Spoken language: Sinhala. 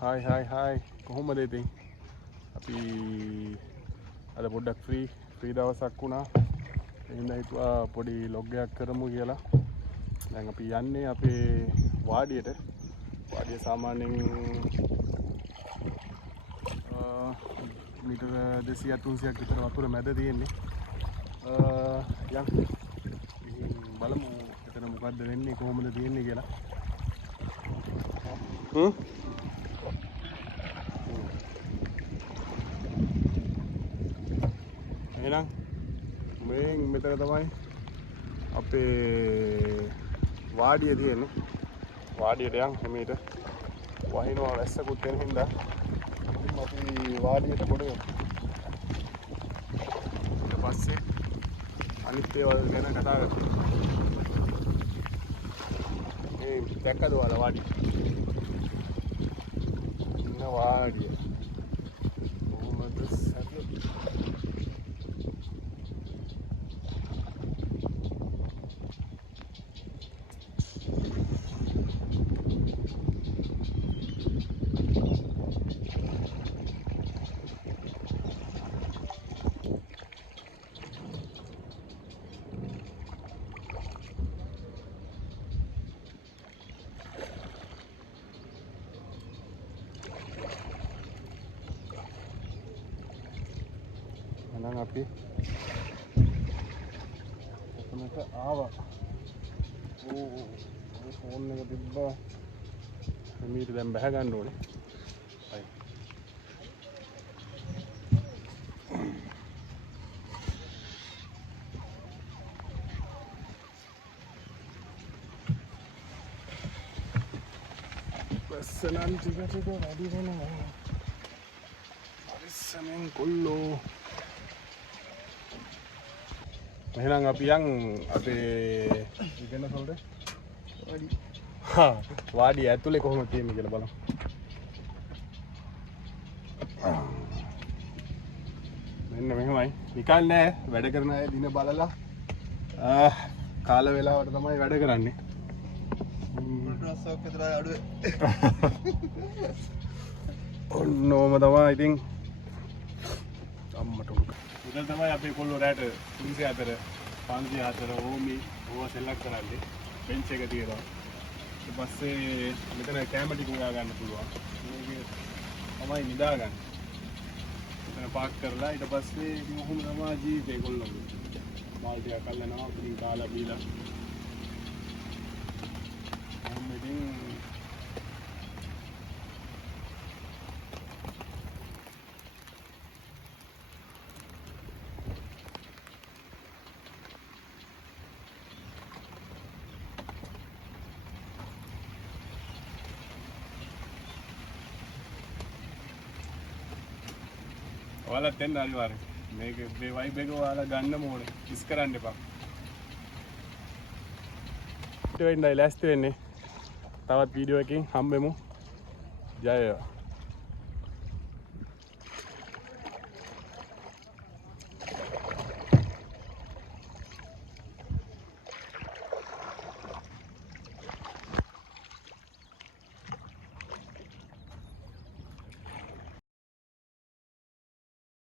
Hi. කොහොමද ඉතින්? අපි අද පොඩ්ඩක් ෆ්‍රී දවසක් වුණා. එහෙනම් හිතුවා පොඩි ලොග් එකක් කරමු කියලා. දැන් අපි යන්නේ අපේ වාඩියට. වාඩිය සාමාන්‍යයෙන් මීටර 200-300ක් විතර වතුර මැද තියෙන්නේ. යන් බලමු එතන මොකද්ද වෙන්නේ කොහොමද තියෙන්නේ කියලා. එහෙනම් මෙතන තමයි අපේ වාඩිය තියෙන්නේ. වාඩියට යන් හැමීට වහිනවා වැස්සකුත් වෙන හින්දා අපි වාඩියට ගොඩ යමු. ඊට පස්සේ අනිත් ඒවා ගැන කතා කරමු. මේ දැක්කද ඔයාලා වාඩිය? ඉන්න වාඩිය. කොහොමද සැපේ? එහෙනම් අපි ඔතනට ආවා. ෆෝන් එක තිබ්බා. මීට දැන් බහ ගන්න ඕනේ. හයි. බස්සනම් ටික වැඩි වෙනවා. පරිස්සමෙන් කොල්ලෝ. එහෙනම් අපි යන් අපේ ඉගෙන සොල්ද වාඩිය ඇතුලේ කොහොමද තියෙන්නේ කියලා බලමු. මෙන්න මෙහෙමයි. නිකන් නෑ වැඩ කරන අය දින බලලා කාල වේලාවට තමයි වැඩ කරන්නේ. රසක් විතරයි අඩුවේ. ඔන්නෝම තමයි ඉතින් අම්මට උඩ තමයි අපේ කොල්ලෝ රැට 304 504 ඕමි ඕවා සෙල්ලම් කරන්නේ. බෙන්ච් එක තියෙනවා. ඊට පස්සේ මෙතන කැම ටික උයා ගන්න පුළුවන්. මේක තමයි නිදා ගන්න. මෙතන පාක් කරලා ඊට පස්සේ මොහොම තමයි ජීවිතේ කොල්ලෝ. මාල් ටිකක් අල්ලනවා ඉතින් කාලා බීලා. ඉතින් ඔයාලත් එන්න අනිවාර්යෙන්. මේක මේ වයිබ් එක ඔයාලා ගන්නම ඕනේ. මිස් කරන්න එපා. ඊට වෙන්නයි ලෑස්ති වෙන්නේ. තවත් වීඩියෝ එකකින් හම්බෙමු. ජය වේවා.